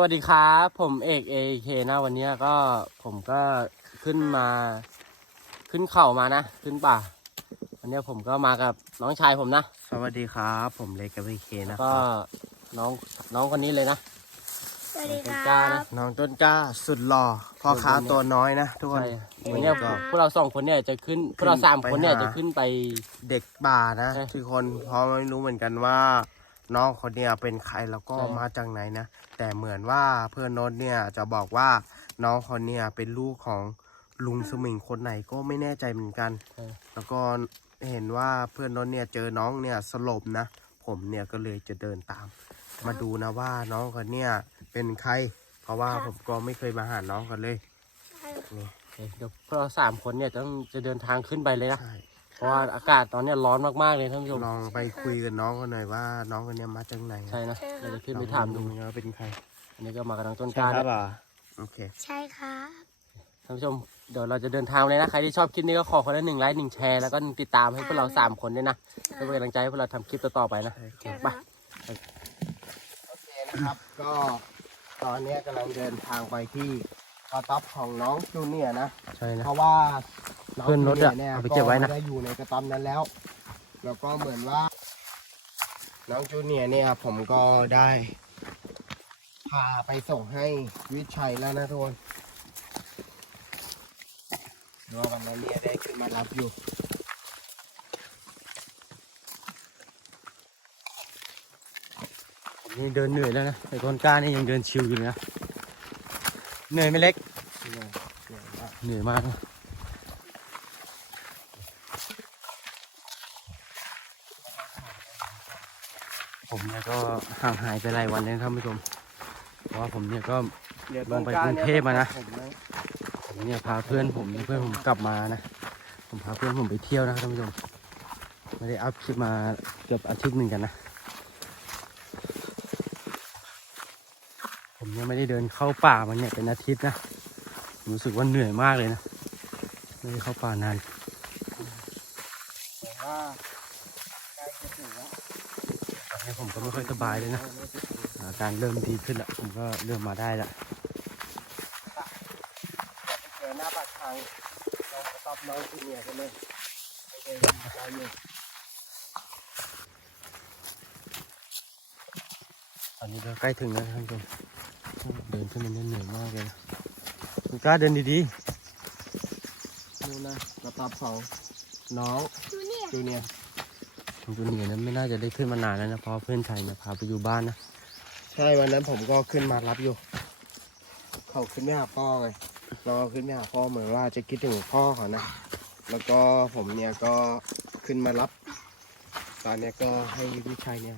วัสดีครับ ผมเอกเอเคนะวันเนี้ยก็ผมก็ขึ้นมาขึ้นเข่ามานะ ขึ้นป่า วันเนี้ยผมก็มากับน้องชายผมนะ สวัสดีครับ ผมเล็กกับพีเคนะคก็รับ น้องน้องคนนี้เลยนะ สวัสดีคเป็นรักล้าบนะน้องต้นกล้าสุดหล่อพ่อค้าตัวน้อยนะทุกคน ใช่วันเนี้ยครับพวกเราสองคนเนี่ยจะขึ้นพวกเราสามคนเนี่ยไปหาจะขึ้นไป เด็กป่านะใช่ ทุกคนเพราะไม่รู้เหมือนกันว่า น้องคนเนี้ยเป็นใครแล้วก็ใช่ มาจากไหนนะ แต่เหมือนว่าเพื่อนโนนเนี่ยจะบอกว่าน้องคนเนี้ยเป็นลูกของลุงสมิงคนไหนก็ไม่แน่ใจเหมือนกันใช่แล้วก็เห็นว่าเพื่อนโนนเนี่ยเจอน้องเนี่ยสลบนะ ผมเนี่ยก็เลยจะเดินตาม มาดูนะว่าน้องคนเนี่ยเป็นใคร เพราะว่าผมก็ไม่เคยมาหาน้องกันเลย เดี๋ยวพวกเราสามคนเนี่ยต้องจะเดินทางขึ้นไปเลยนะ ใช่ เพราะว่าอากาศตอนเนี้ยร้อนมากๆเลยท่านผู้ชมลองไปคุยกับน้องกันหน่อยว่า น้องคนเนี้ยมาจากไหนใช่นะใช่ครับเราจะขึ้นไปถามดูว่าเป็นใครอันนี้ก็มากับน้องต้นกใช่ล้าครันะบอะโอเค ใช่ครับ ท่านผู้ชมเดี๋ยวเราจะเดินทางเลยนะใครที่ชอบคลิปนี้ก็ขอคนละหนึ่งไลค์หนึ่งแชร์แล้วก็หนึ่งติดตามให้พวกเราสามคนด้วยนะเพื่อเป็นกำลังใจให้พวกเราทำคลิปต่อๆไปนะใช่คใช่รับครับโอเคนะครับก็ตอนเนี้ยกำลังเดินทางไปที่กระต๊อบของน้องจูเนียร์นะ ใช่นะ เพราะว่า น้องขึ้นรถจูอะเนียร์เนี่ยเอาไปเก็บไว้นะ ม่ได้อยู่ในกระต๊อบนั้นแล้ว แล้วก็เหมือนว่า น้องจูเนียร์เนี่ยผมก็ได้พาไปส่งให้วิชัยแล้วนะทุกคนรอวันนั้นเนี่ยได้ขึ้นมารับอยู่ ผมนี่เดินเหนื่อยแล้วนะแต่ต้นกล้านี่ยังเดินชิวอยู่เลยนะเหนื่อยไหม่เล็กเนี่ยเนี่ยนะเหนื่อยมากนะ ผมเนี่ยก็ห่างหายไปหลายวันเลยนะท่านผู้ชมเพราะว่าผมเนี่ยก็เดี๋ยวลงไปกรุงเทพมานะผมนะผมเนี่ยพาเพื่อนผมเพื่อนผมกลับมานะ ผมพาเพื่อนผมไปเที่ยวนะครับท่านผู้ชมไม่ได้อัพคลิปมาเกือบอาทิตย์หนึ่งกันนะ ผมยังไม่ได้เดินเข้าป่ามันเนี่ยเป็นอาทิตย์นะผมรู้สึกว่าเหนื่อยมากเลยนะ ไม่ได้เข้าป่านาน แต่ว่าใกล้จะถึงแล้ว ตอนนี้ผม ก็ไม่ค่อยสบายเลยนะอาการเริ่มดีขึ้นละผมก็เริ่มมาได้ละเจอหน้าปากทางน้องกระต๊อบน้องจูเนียร์กันเลยโอเคเราอยู่ตอนนี้ก็ใกล้ถึงแล้วท่านผู้ชมเดินขึ้นมาเหนื่อยมากเลยนะคุณกล้าเดินดีนู่นนะกระต๊อบของน้องจูเนียร์ จูเนียร์ๆคุณจูเนียร์นั้นไม่น่าจะได้ขึ้นมานานแล้วนะเพราะเพื่อนชายเนี่ยพาไปอยู่บ้านนะใช่วันนั้นผมก็ขึ้นมารับอยู่ เขาขึ้นไม่หาพ่อไงเราขึ้นไม่หาพ่อเหมือนว่าจะคิดถึงพ่อเขานะแล้วก็ผมเนี่ยก็ขึ้นมารับ ตอนเนี้ยก็ให้พี่ชัยเนี่ย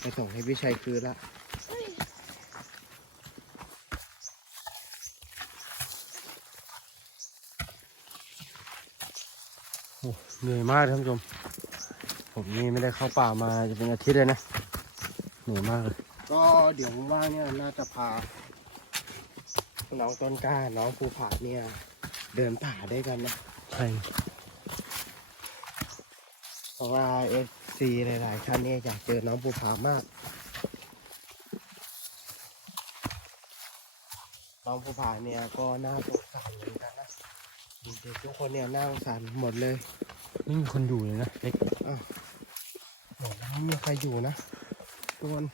ไปส่งให้พี่ชัยคืนละโอ้เหนื่อยมากท่านผู้ชม ผมนี่ไม่ได้เข้าป่ามาจะเป็นอาทิตย์เลยนะเหนื่อยมากเลย ก็เดี๋ยวว่างๆเนี่ยน่าจะพา น้องต้นกล้า น้องภูผาเนี่ย เดินป่าด้วยกันนะ ใช่ เพราะว่าเอฟซีหลายๆท่านเนี่ยอยากเจอน้องภูผามาก น้องภูผาเนี่ยก็น่าสงสารเหมือนกันนะเด็กๆทุกคนเนี่ยน่าสงสารหมดเลย ไม่มีคนอยู่เลยนะเล็กโอ้ ไม่มีใครอยู่นะทุกคน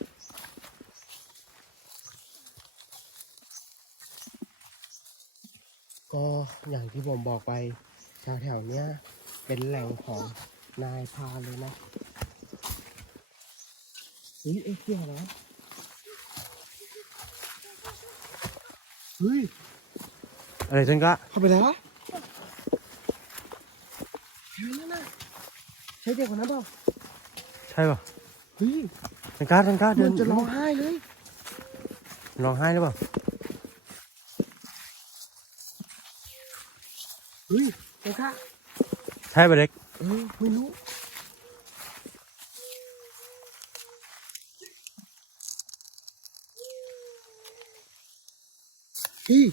ก็อย่างที่ผมบอกไปแถวๆเนี้ยเป็นแหล่งของนายพรานเลยนะเฮ้ยไอ้เกี่ยวนะเฮ้ย อะไรท่านกล้าเข้าไปแล้วเฮ้ยนั่นน่ะใช่เด็กคนนั้นเปล่า ใช่ป่ะเฮ้ยท่านกล้าท่านกล้าเหเดิมือนนจะร้องไห้เลยร้องไห้หรือเปล่าเฮ้ยเด็กค่ะใช่ป่ะเล็กเออไม่รู้เฮ้ย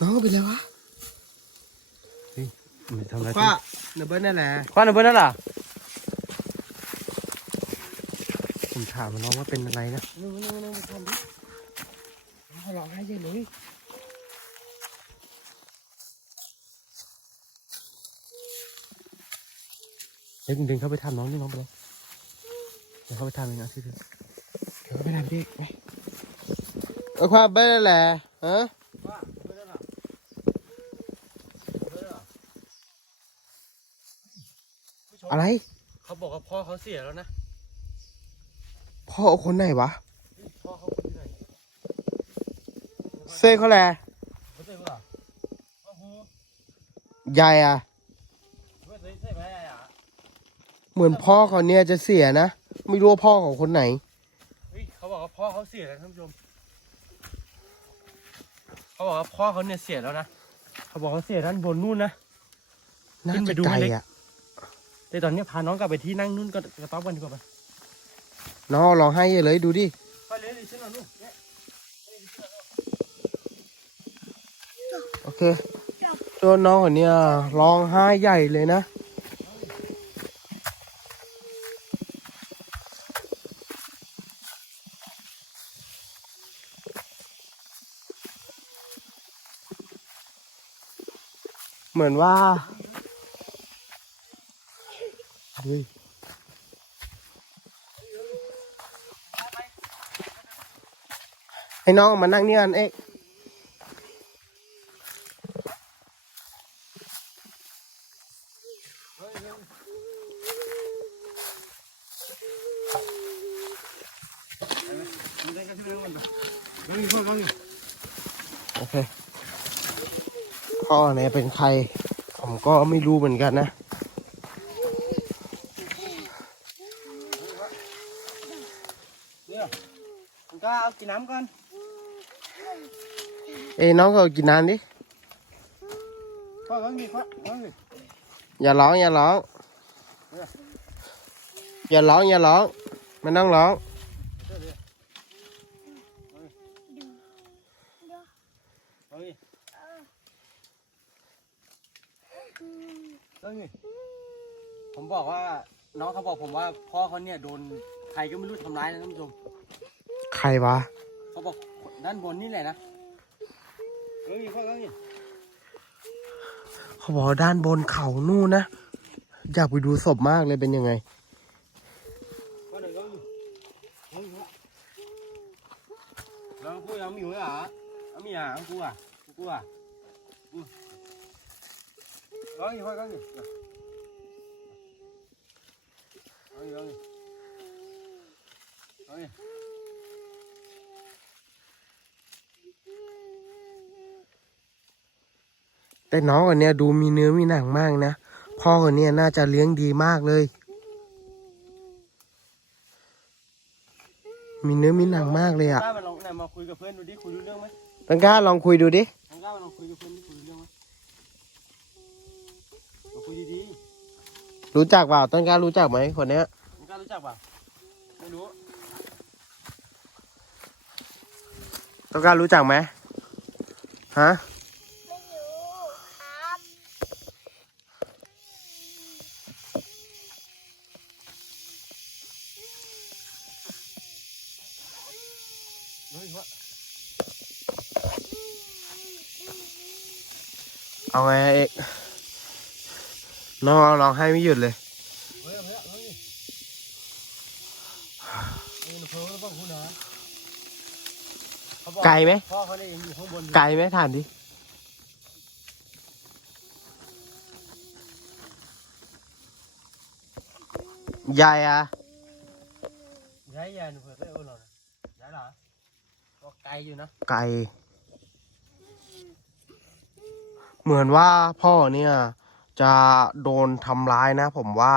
น้องเอาไปแล้ววะไม่ทำอะไรว่าเนเบิลนั่นแหละ คว้าหนูเบิ้ลนั่นล่ะ ผมถามมันน้องว่าเป็นอะไรนะนู่นนู่นนู่นทำดิห็นเลยเด็กดึงเข้าไปทำน้องนี่น้องไปเลยเดี๋ยวเข้าไปทำเองนะที่เธอเดี๋ยวไปทำดิไปเอาความไปนั่นแหละฮะอะไร เขาบอกว่าพ่อเขาเสียแล้วนะ พ่อคนไหนวะพ่อเขาคนไหนเซ่เขาแหละเขาเสียเปล่าโอ้โหยายอะไม่เคยเสียไปอะเหมือนพ่อเขาเนี่ยจะเสียนะไม่รู้ว่าพ่อของคนไหนเฮ้ยเขาบอกว่าพ่อเขาเสียแล้วท่านผู้ชมเขาบอกว่าพ่อเขาเนี่ยเสียแล้วนะเขาบอกเขาเสียด้านบนนู่นนะน่าขึ้นไปจะดูไกลเล็กอะแต่ตอนนี้พาน้องกลับไปที่นั่งนู่นก็กระต๊อบกันดีกว่าไป น้องร้องไห้เยอะเลยดูดิไปเลยดิฉันเอาลูกเนี่ยโอเคตัวน้องคนเนี้ยร้องไห้ใหญ่เลยนะเหมือนว่าเฮ้ย ให้น้องมานั่งนี่กันเอ๊ะโอเคพ่อเนี่ยเป็นใคร ผมก็ไม่รู้เหมือนกันนะเนี่ยผมก็เอากินน้ำก่อน เอ้ยน้องก็กินน้ำดิพ่อก็มีพ่อพ่อมีอย่าร้องอย่าร้อง อย่าร้องอย่าร้องไม่ต้องร้องเฮ้ยเฮ้ยผมบอกว่าน้องเขาบอกผมว่าพ่อเขาเนี่ยโดนใครก็ไม่รู้ทำร้ายนะท่านผู้ชม ใครวะ เขาบอกด้านบนนี่แหละนะ เฮ้ยพ่อก็มีเขาบอกว่าด้านบนเขานู่นนะ อยากไปดูศพมากเลยเป็นยังไงพ่อหนึ่งก็มีเฮ้ยแล้วกูยังมีอยู่เหรอเอามีอะกูอะกูอะกูร้องอยู่พ่อก็มีร้องอยู่ร้องอยู่ร้องอยู่ แต่น้องคนเนี้ยดูมีเนื้อมีหนังมากนะ พ่อคนเนี้ยน่าจะเลี้ยงดีมากเลย มีเนื้อมีหนังมากเลยอะกล้ามาลองไหนมาคุยกับเพื่อนดูดิคุยรู้เรื่องไหมตังก้าลองคุยดูดิลองกล้ามาลองคุยกับเพื่อนดิคุยรู้เรื่องไหมมาคุยดีรู้จักเปล่าต้นกล้ารู้จักไหมคนเนี้ยๆลองกล้ารู้จักเปล่าไม่รู้ต้นกล้ารู้จักไหมฮะ ไม่รู้ครับ เฮ้ยว่า เอาไงเอกน้องร้องให้ไม่หยุดเลยเฮ้ยเฮ้ยเฮ้ยเฮ้ยเพิ่มแล้วบ้างคุณนะเขาบอกไกลไหมพ่อเขาเนี่ยยังอยู่ข้างบนอยู่ไกลไหมถามดิยายอะย้ายยายหนูเผื่อได้เออหรอย้ายเหรอก็ไกลอยู่นะไกล เหมือนว่าพ่อเนี่ยจะโดนทำร้ายนะ ผมว่า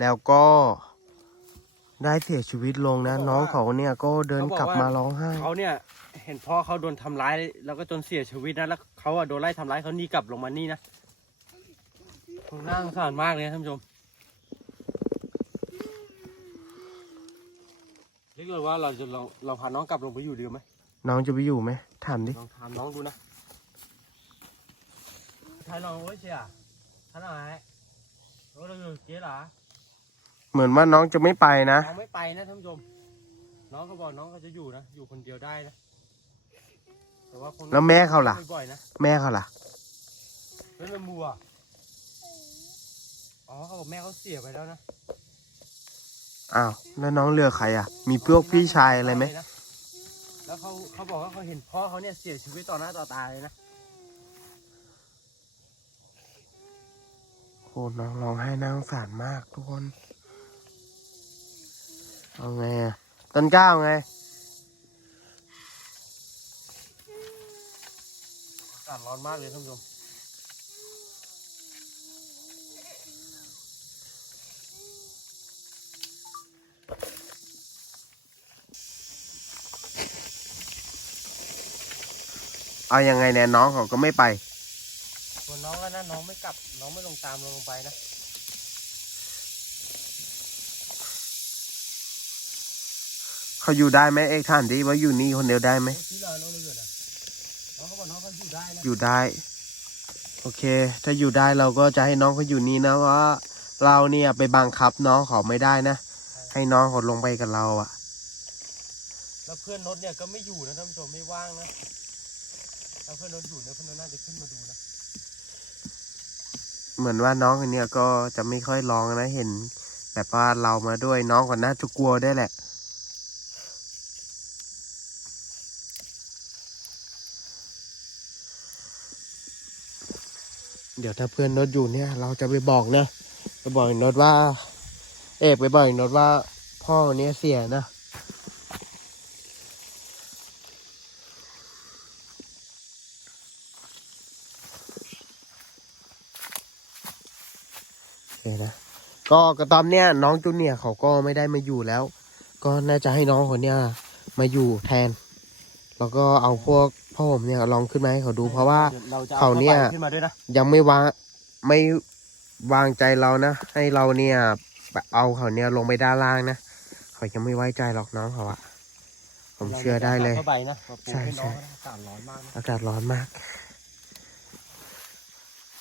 แล้วก็ได้เสียชีวิตลงนะ น้องเขาเนี่ยก็เดินกลับมาร้องไห้ เขาเนี่ยเห็นพ่อเขาโดนทำร้าย แล้วก็จนเสียชีวิตนะแล้วเขาอะโดนไล่ทำร้ายเขาหนี่กลับลงมานี่นะน่าสงสารมากเลยนะท่านผู้ชมเรียกเลยว่าเราจะลองเราพาน้องกลับลงไปอยู่ดีไหมน้องจะไปอยู่ไหมถามดิ ลองถามน้องดูนะ ใช่น้องโอ้ยเชียท่านไหนโอ้เราอยู่เจ๊หรอเหมือนว่าน้องจะไม่ไปนะ น้องไม่ไปนะท่านผู้ชม น้องเขาบอกน้องเขาจะอยู่นะ อยู่คนเดียวได้นะกแต่ว่าคงแล้วแม่เขาล่ะ บ่อยๆนะแม่เขาล่ะ เป็นลำบัวอ๋อเขาบอกแม่เขาเสียไปแล้วนะอ้าว แล้วน้องเลือกใครอะ มีพวกพี่ชายอะไรไหมนะแล้วเขาเขาบอกว่าเขาเห็นพ่อเขาเนี่ยเสียชีวิตต่อหน้าต่อตาเลยนะ โอ้น้องร้องไห้น่าสงสารมากทุกคน เอาไงอะ ต้นกล้าเอาไงอากาศร้อนมากเลยท่านผู้ชมเอายังไงเนี่ยน้องเขาก็ไม่ไปส่ วนน้องก็นะน้องไม่กลับ น้องไม่ลงตามเราลงไปนะเขาอยู่ได้ไหมเอกท่านดีว่าอยู่นี่คนเดียวได้ไหมที่เราเราเลยนะน้องเขาบอกน้องเขาอยู่ได้นะอยู่ได้ โอเค ถ้าอยู่ได้เราก็จะให้น้องเขาอยู่นี่นะว่า เราเนี่ยไปบังคับน้องเขาไม่ได้นะให้น้องเขาลงไปกับเราอะแล้วเพื่อนรถเนี่ยก็ไม่อยู่นะท่านผู้ชมไม่ว่างนะถ้าเพื่อนรถอยู่เนี่ยเพื่อนรถน่าจะขึ้นมาดูนะ เหมือนว่าน้องคนนี้ก็จะไม่ค่อยร้องนะเห็น แบบว่าเรามาด้วยน้องก็น่าจะกลัวได้แหละ เดี๋ยวถ้าเพื่อนนดอยู่เนี่ย เราจะไปบอกนะไปบอกนดว่า เอกไปบอกนดว่า พ่อเนี้ยเสียนะ เคนะก็กระตอมเนี่ยน้องจูเนียร์เขาก็ไม่ได้มาอยู่แล้ว ก็น่าจะให้น้องคนเนี้ยมาอยู่แทน แล้วก็เอาพวกพ่อผมเนี่ยลองขึ้นมาให้เขาดูเพราะว่าเราจะเขาเนี่ยขึ้นมาด้วยนะยังไม่วางไม่วางใจเรานะ ให้เราเนี่ยเอาเขาเนี่ยลงไปด้านล่างนะเขายังไม่ไว้ใจหรอกน้องเขาอะผมเชื่อได้เลย ราจะอาผ้าใบนะมาปูใช่ให้น้องใช่ นะอากาศร้อนมากนะอากาศร้อนมาก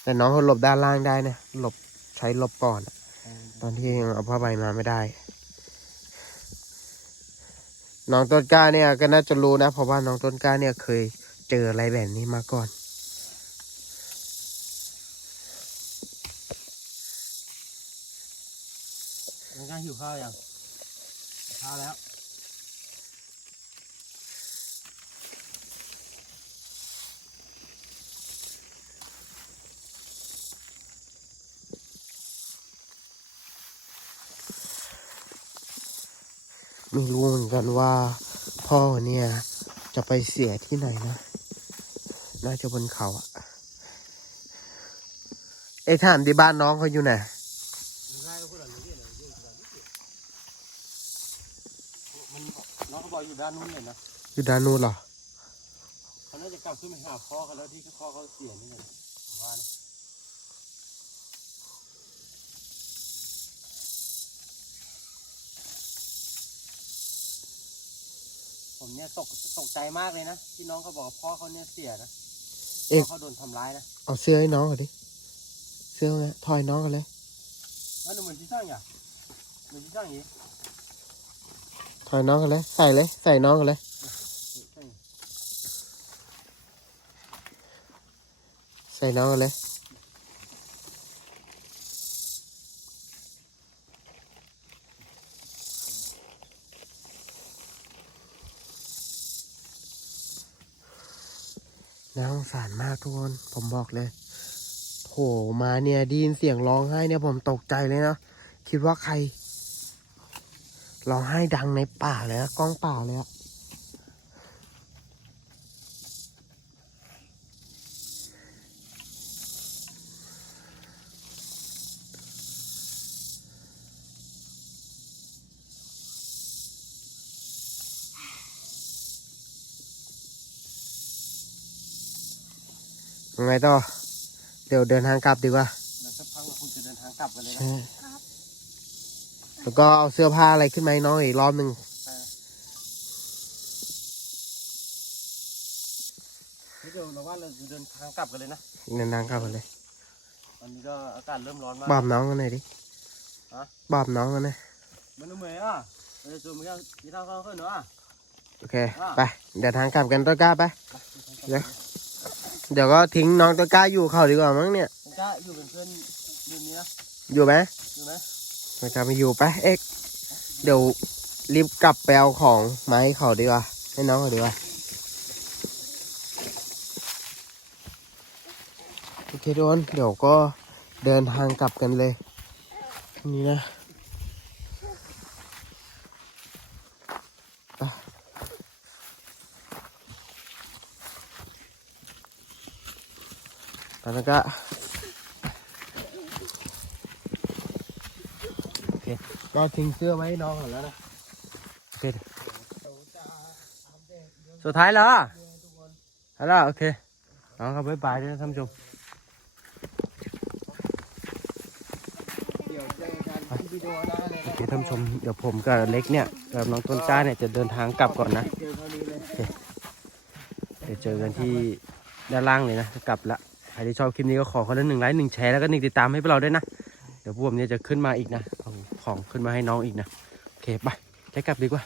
แต่น้องเขาหลบด้านล่างได้นะหลบ ใช้หลบก่อนอะตอนที่ยังเอาผ้าใบมาไม่ได้ น้องต้นกล้าเนี่ยก็น่าจะรู้นะ เพราะว่าน้องต้นกล้าเนี่ยเคยเจออะไรแบบนี้มาก่อน น้องกล้าหิวข้าวยังข้าวแล้ว ไม่รู้เหมือนกันว่า พ่อเนี่ยจะไปเสียที่ไหนนะ น่าจะบนเขาอะไอ้ท่านที่บ้านน้องเขาอยู่ไหนมันน้องเขาบอกอยู่ด้านนู้นเลยนะ อยู่ด้านนู้นเหรอ เขาน่าจะกลับขึ้นไปหาพ่อเขาแล้วที่พ่อเขาเสียนี่เลยผมว่านะ เนี่ยตกตกใจมากเลยนะที่น้องเขาบอกว่าพ่อเขาเนี่ยเสียนะเอ๊ะพ่อเขาโดนทำร้ายนะเอาเสื้อให้น้องก่อนดิ เสื้อไงถอยน้องกันเลย แล้วหนูเหมือนที่สร้างอย่างเหมือนที่สร้างอย่างนี้ถอยน้องกันเลย ใส่เลย ใส่น้องกันเลยใช่ใส่น้องกันเลย น่าสงสารมากทุกคน ผมบอกเลยโหมาเนี่ยดีนเสียงร้องไห้เนี่ยผมตกใจเลยนะ คิดว่าใครร้องไห้ดังในป่าเลยนะกล้องป่าเลยอะ งไงต่อ เดี๋ยวเดินทางกลับดีกว่าแล้วสักพักเราคงจะเดินทางกลับกันเลยนะใช่แล้วก็เอาเสื้อผ้าอะไรขึ้นมาให้น้องอีกรอบหนึ่งเดี๋ยวเราว่าเราจะเดินทางกลับกันเลยนะเดินทางกลับไปเลยตอนนี้ก็อากาศเริ่มร้อนมากบอบน้องกันหน่อยดิฮะบอบน้องกันหน่อยมันเหนื่อยอะเราจะจูงมันก็ที่เท่าเขาขึ้นเนาะโอเค ไป เดินทางกลับกันต้นกล้าไปไป เดี๋ยวก็ทิ้งน้องตะกร้าอยู่เขาดีกว่ามั้งเนี่ยมันก็อยู่เป็นเพื่อนริมนี้นะอยู่ไหมอยู่ไหมตะกร้าไม่อยู่ไปเอ็กเดี๋ยวรีบกลับไปเอาของมาให้เขาดีกว่าให้น้องเขาดีกว่าโอเคทุกคนเดี๋ยวก็เดินทางกลับกันเลยนี่นะ แล้วก็โอเคก็ทิ้งเสื้อไว้ให้น้องก่อนแล้วนะโอเคสุดท้ายแล้วแล้วโอเคน้องครับบ๊ายบายด้วยนะท่านผู้ชมเดี๋ยวเจอกันที่วิดีโอหน้าเลยโอนะเคท่านผู้ชมเดี๋ยวผมกับเล็กเนี่ยกับน้องต้นกล้าเนี่ยจะเดินทางกลับก่อนนะเจอเท่านี้เลยเดี๋ยวเจอกันที่ด้านล่างเลยนะจะกลับละ ใครที่ชอบคลิปนี้ก็ขอคนละหนึ่งไลค์หนึ่งแชร์แล้วก็หนึ่งติดตามให้พวกเราด้วยนะ เดี๋ยวพวกผมเนี่ยจะขึ้นมาอีกนะ เอาของขึ้นมาให้น้องอีกนะ โอเคไปใช้กลับดีกว่า